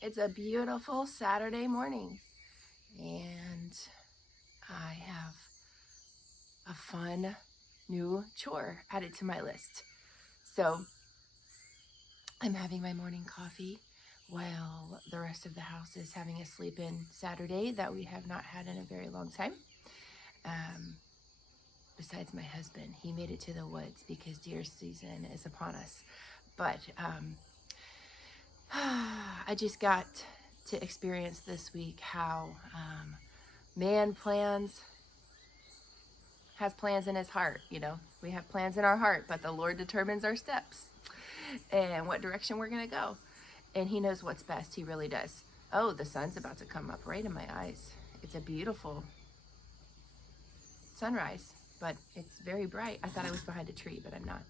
It's a beautiful Saturday morning, and I have a fun new chore added to my list. So I'm having my morning coffee while the rest of the house is having a sleep-in Saturday that we have not had in a very long time. Besides my husband, he made it to the woods because deer season is upon us. But I just got to experience this week how man has plans in his heart. You know, we have plans in our heart, but the Lord determines our steps and what direction we're going to go. And he knows what's best. He really does. Oh, the sun's about to come up right in my eyes. It's a beautiful sunrise, but it's very bright. I thought I was behind a tree, but I'm not.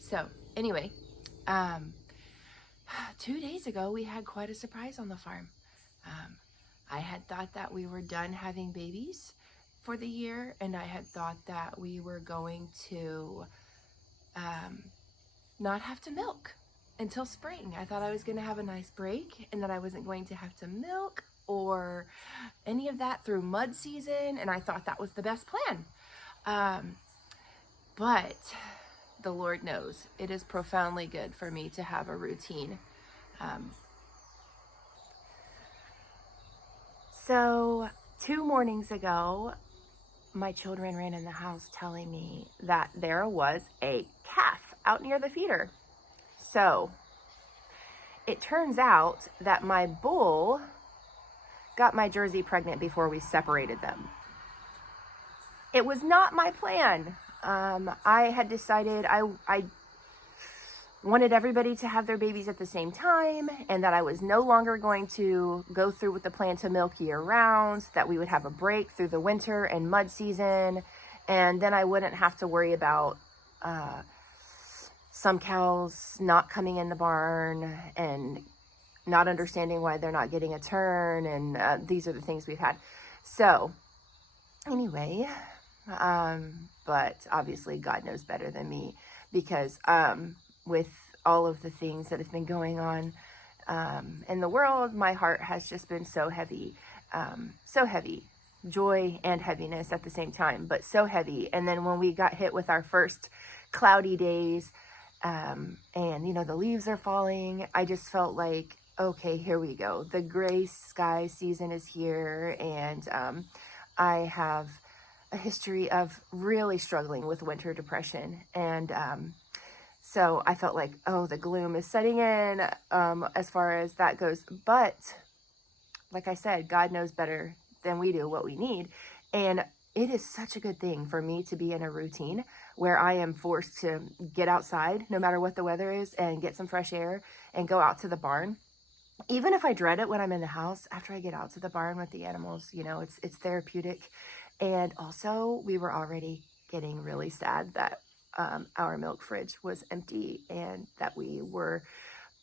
So anyway, 2 days ago, we had quite a surprise on the farm. I had thought that we were done having babies for the year, and I had thought that we were going to not have to milk until spring. I thought I was going to have a nice break and that I wasn't going to have to milk or any of that through mud season, and I thought that was the best plan. But the Lord knows it is profoundly good for me to have a routine. So 2 mornings ago, my children ran in the house telling me that there was a calf out near the feeder. So it turns out that my bull got my Jersey pregnant before we separated them. It was not my plan. I had decided I wanted everybody to have their babies at the same time, and that I was no longer going to go through with the plan to milk year round, that we would have a break through the winter and mud season, and then I wouldn't have to worry about some cows not coming in the barn and not understanding why they're not getting a turn, and these are the things we've had. So anyway, but obviously God knows better than me, because with all of the things that have been going on in the world, my heart has just been so heavy, joy and heaviness at the same time, but so heavy. And then when we got hit with our first cloudy days, and you know, the leaves are falling, I just felt like, okay, here we go. The gray sky season is here, and I have a history of really struggling with winter depression, and so I felt like, oh, the gloom is setting in as far as that goes. But like I said, God knows better than we do what we need. And it is such a good thing for me to be in a routine where I am forced to get outside no matter what the weather is and get some fresh air and go out to the barn. Even if I dread it when I'm in the house, after I get out to the barn with the animals, you know, it's therapeutic. And also, we were already getting really sad that our milk fridge was empty and that we were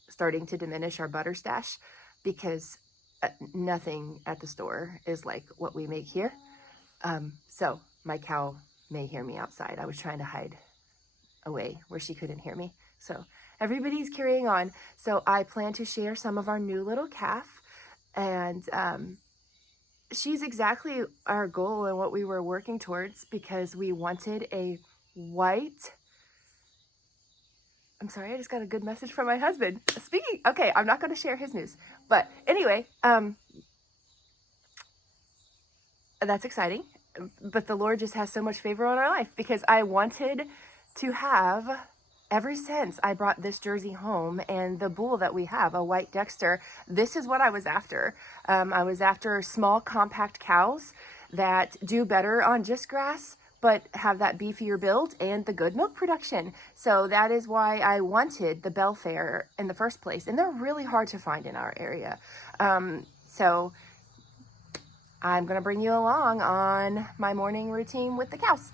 starting to diminish our butter stash, because nothing at the store is like what we make here. So my cow may hear me outside. I was trying to hide away where she couldn't hear me. So everybody's carrying on. So I plan to share some of our new little calf, and she's exactly our goal and what we were working towards, because we wanted a white, I'm sorry, I just got a good message from my husband. Okay, I'm not going to share his news. But anyway, that's exciting. But the Lord just has so much favor on our life, because I wanted to have, ever since I brought this Jersey home and the bull that we have, a white Dexter, this is what I was after. I was after small, compact cows that do better on just grass, but have that beefier build and the good milk production. So that is why I wanted the Belle in the first place. And they're really hard to find in our area. So I'm going to bring you along on my morning routine with the cows.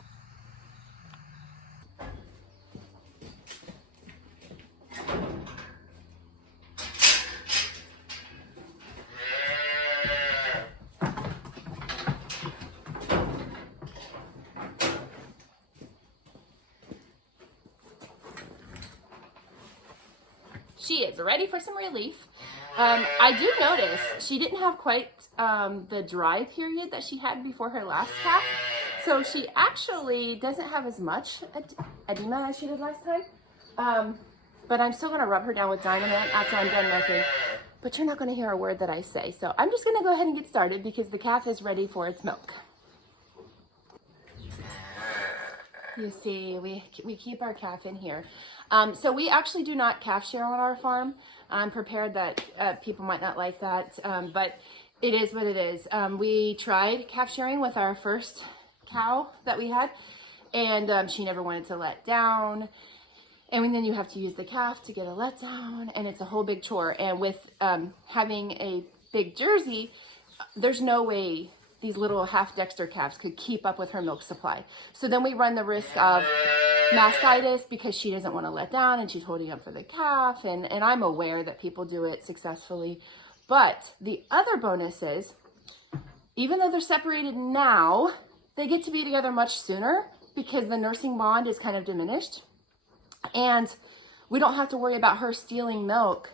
She is ready for some relief. I do notice she didn't have quite the dry period that she had before her last calf. So she actually doesn't have as much edema as she did last time. But I'm still going to rub her down with Dynamite after I'm done milking. But you're not going to hear a word that I say. So I'm just going to go ahead and get started because the calf is ready for its milk. You see, we keep our calf in here. So we actually do not calf share on our farm. I'm prepared that people might not like that, but it is what it is. We tried calf sharing with our first cow that we had, and she never wanted to let down. And then you have to use the calf to get a letdown, and it's a whole big chore. And with having a big Jersey, there's no way these little half dexter calves could keep up with her milk supply. So then we run the risk of mastitis because she doesn't want to let down and she's holding up for the calf. And I'm aware that people do it successfully. But the other bonus is, even though they're separated now, they get to be together much sooner because the nursing bond is kind of diminished. And we don't have to worry about her stealing milk.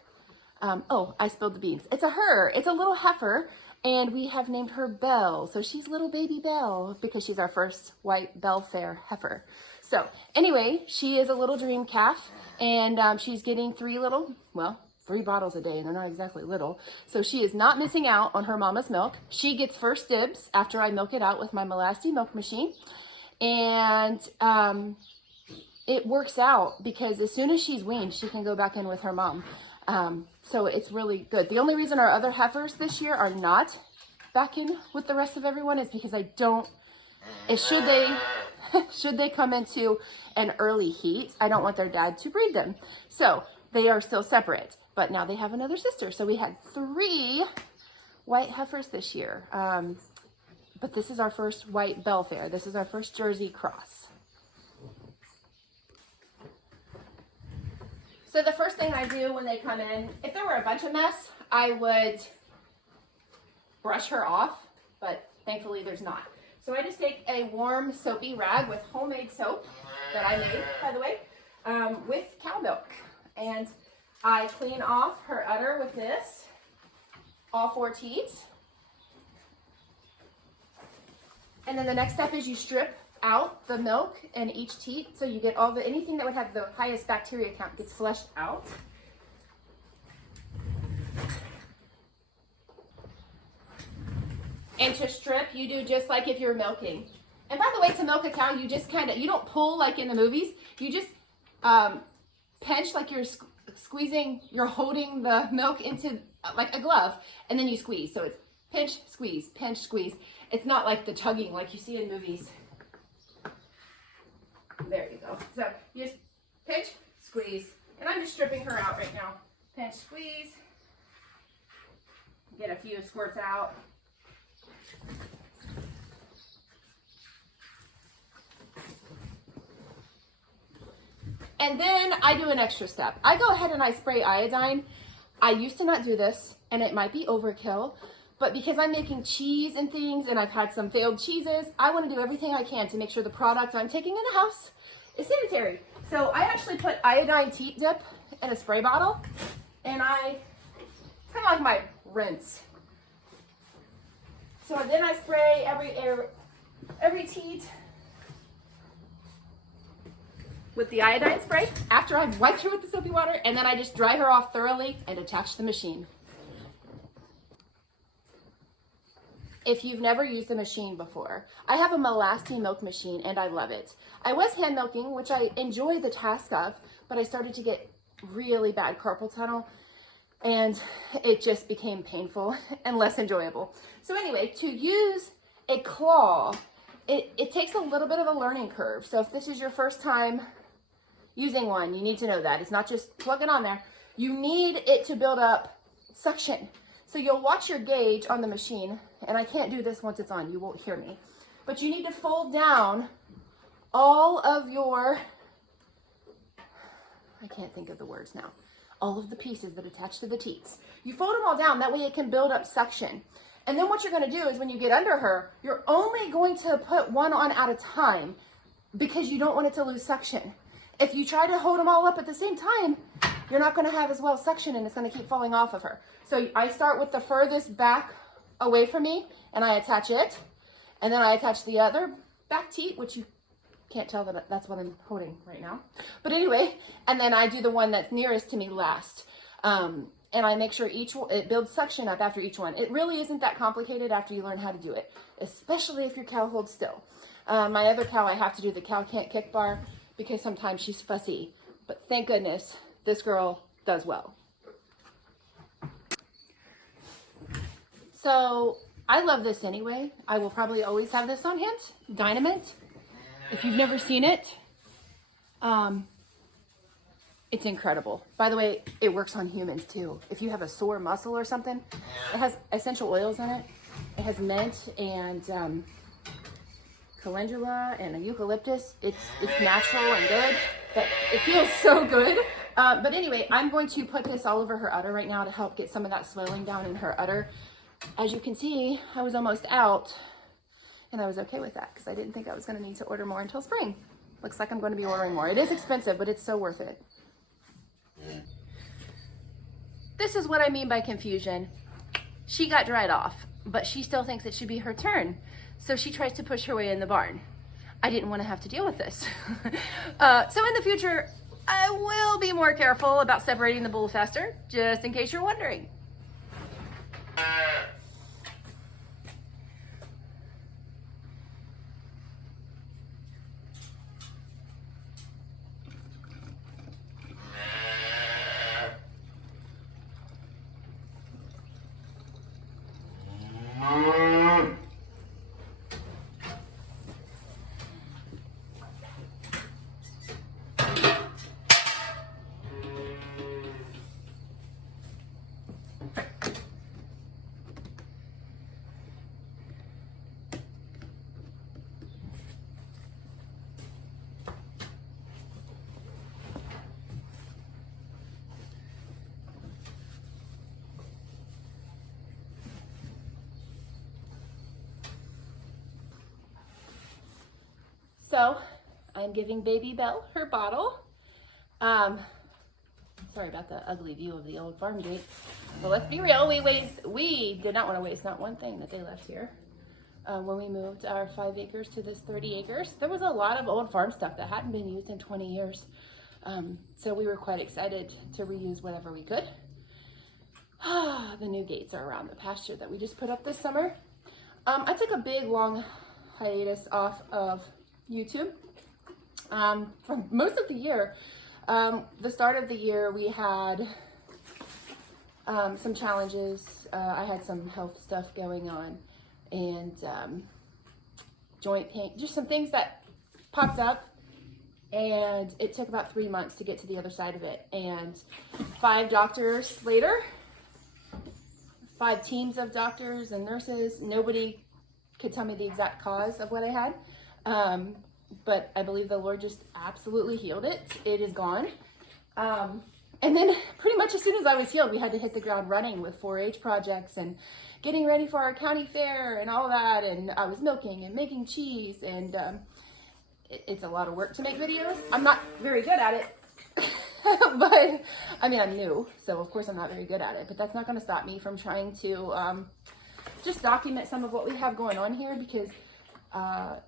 Oh, I spilled the beans. It's a little heifer. And we have named her Belle. So she's little baby Belle because she's our first white Belle fair heifer. So anyway, she is a little dream calf, and she's getting 3 bottles a day, and they're not exactly little. So she is not missing out on her mama's milk. She gets first dibs after I milk it out with my Melasti milk machine. And it works out because as soon as she's weaned, she can go back in with her mom. So it's really good. The only reason our other heifers this year are not back in with the rest of everyone is because should they come into an early heat, I don't want their dad to breed them. So they are still separate, but now they have another sister. So we had 3 white heifers this year. But this is our first white Belle fair. This is our first Jersey cross. So the first thing I do when they come in, if there were a bunch of mess, I would brush her off, but thankfully there's not. So I just take a warm soapy rag with homemade soap that I made, by the way, with cow milk. And I clean off her udder with this, all 4 teats. And then the next step is you strip out the milk in each teat, so you get anything that would have the highest bacteria count gets flushed out. And to strip, you do just like if you're milking. And by the way, to milk a cow, you just you don't pull like in the movies. You just pinch like you're squeezing, you're holding the milk into like a glove, and then you squeeze. So it's pinch, squeeze, pinch, squeeze. It's not like the tugging like you see in movies. There you go. So you just pinch, squeeze, and I'm just stripping her out right now. Pinch, squeeze, get a few squirts out. And then I do an extra step. I go ahead and I spray iodine. I used to not do this, and it might be overkill, but because I'm making cheese and things, and I've had some failed cheeses, I want to do everything I can to make sure the product I'm taking in the house is sanitary. So I actually put iodine teat dip in a spray bottle, and it's kind of like my rinse. So then I spray every teat with the iodine spray after I've wiped her with the soapy water, and then I just dry her off thoroughly and attach the machine. If you've never used a machine before, I have a Melasti milk machine and I love it. I was hand milking, which I enjoy the task of, but I started to get really bad carpal tunnel and it just became painful and less enjoyable. So anyway, to use a claw, it takes a little bit of a learning curve. So if this is your first time using one, you need to know that. It's not just plug it on there. You need it to build up suction. So you'll watch your gauge on the machine, and I can't do this once it's on, you won't hear me. But you need to fold down all of your, I can't think of the words now, all of the pieces that attach to the teats. You fold them all down, that way it can build up suction. And then what you're gonna do is when you get under her, you're only going to put one on at a time because you don't want it to lose suction. If you try to hold them all up at the same time, you're not going to have as well suction, and it's going to keep falling off of her. So I start with the furthest back away from me, and I attach it, and then I attach the other back teat, which you can't tell that that's what I'm holding right now. But anyway, and then I do the one that's nearest to me last. And I make sure it builds suction up after each one. It really isn't that complicated after you learn how to do it, especially if your cow holds still. My other cow, I have to do the cow can't kick bar because sometimes she's fussy. But thank goodness this girl does well. So I love this anyway. I will probably always have this on hand. Dynamite. If you've never seen it, it's incredible. By the way, it works on humans too. If you have a sore muscle or something, it has essential oils in it. It has mint and calendula and a eucalyptus. It's natural and good, but it feels so good. But anyway, I'm going to put this all over her udder right now to help get some of that swelling down in her udder. As you can see, I was almost out, and I was okay with that because I didn't think I was going to need to order more until spring. Looks like I'm going to be ordering more. It is expensive, but it's so worth it. This is what I mean by confusion. She got dried off, but she still thinks it should be her turn. So she tries to push her way in the barn. I didn't want to have to deal with this. So in the future, I will be more careful about separating the bull faster, just in case you're wondering. So I'm giving baby Belle her bottle. Sorry about the ugly view of the old farm gate. But let's be real, we did not want to waste not one thing that they left here. When we moved our 5 acres to this 30 acres, there was a lot of old farm stuff that hadn't been used in 20 years. So we were quite excited to reuse whatever we could. The new gates are around the pasture that we just put up this summer. I took a big long hiatus off of YouTube for most of the year. The start of the year we had some challenges. I had some health stuff going on and joint pain, just some things that popped up, and it took about 3 months to get to the other side of it. And 5 doctors later, 5 teams of doctors and nurses, nobody could tell me the exact cause of what I had. But I believe the Lord just absolutely healed it. It is gone. And then pretty much as soon as I was healed, we had to hit the ground running with 4-H projects and getting ready for our county fair and all that. And I was milking and making cheese, and it's a lot of work to make videos. I'm not very good at it, but I mean, I'm new, so of course I'm not very good at it, but that's not going to stop me from trying to just document some of what we have going on here, because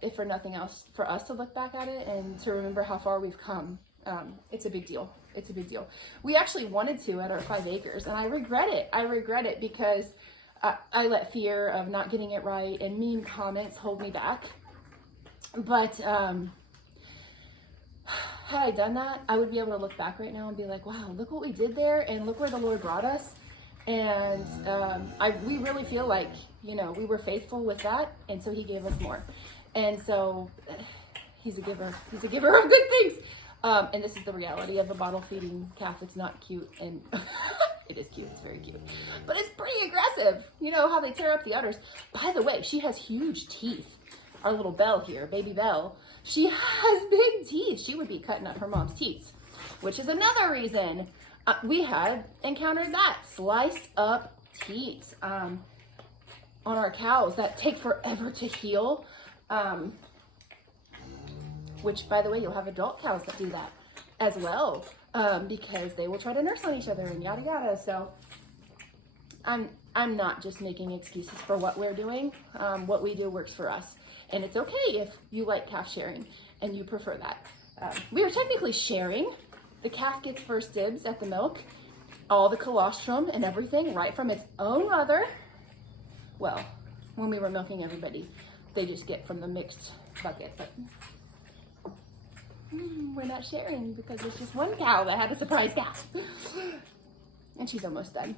if for nothing else, for us to look back at it and to remember how far we've come. It's a big deal. It's a big deal. We actually wanted to at our 5 acres, and I regret it. I regret it because I let fear of not getting it right and mean comments hold me back. But had I done that, I would be able to look back right now and be like, wow, look what we did there, and look where the Lord brought us. And we really feel like, you know, we were faithful with that, and so he gave us more. And so he's a giver. He's a giver of good things. And this is the reality of a bottle feeding calf. It's not cute, and it is cute. It's very cute, but it's pretty aggressive. You know how they tear up the udders. By the way, she has huge teeth. Our little Belle here, baby Belle, she has big teeth. She would be cutting up her mom's teeth, which is another reason we had encountered that sliced up teeth on our cows that take forever to heal. Which, by the way, you'll have adult cows that do that as well. because they will try to nurse on each other and yada yada. So I'm not just making excuses for what we're doing. What we do works for us, and it's okay if you like calf sharing and you prefer that. We are technically sharing. The calf gets first dibs at the milk, all the colostrum and everything right from its own mother. Well, when we were milking everybody, they just get from the mixed bucket, but we're not sharing because there's just one cow that had a surprise calf. And she's almost done.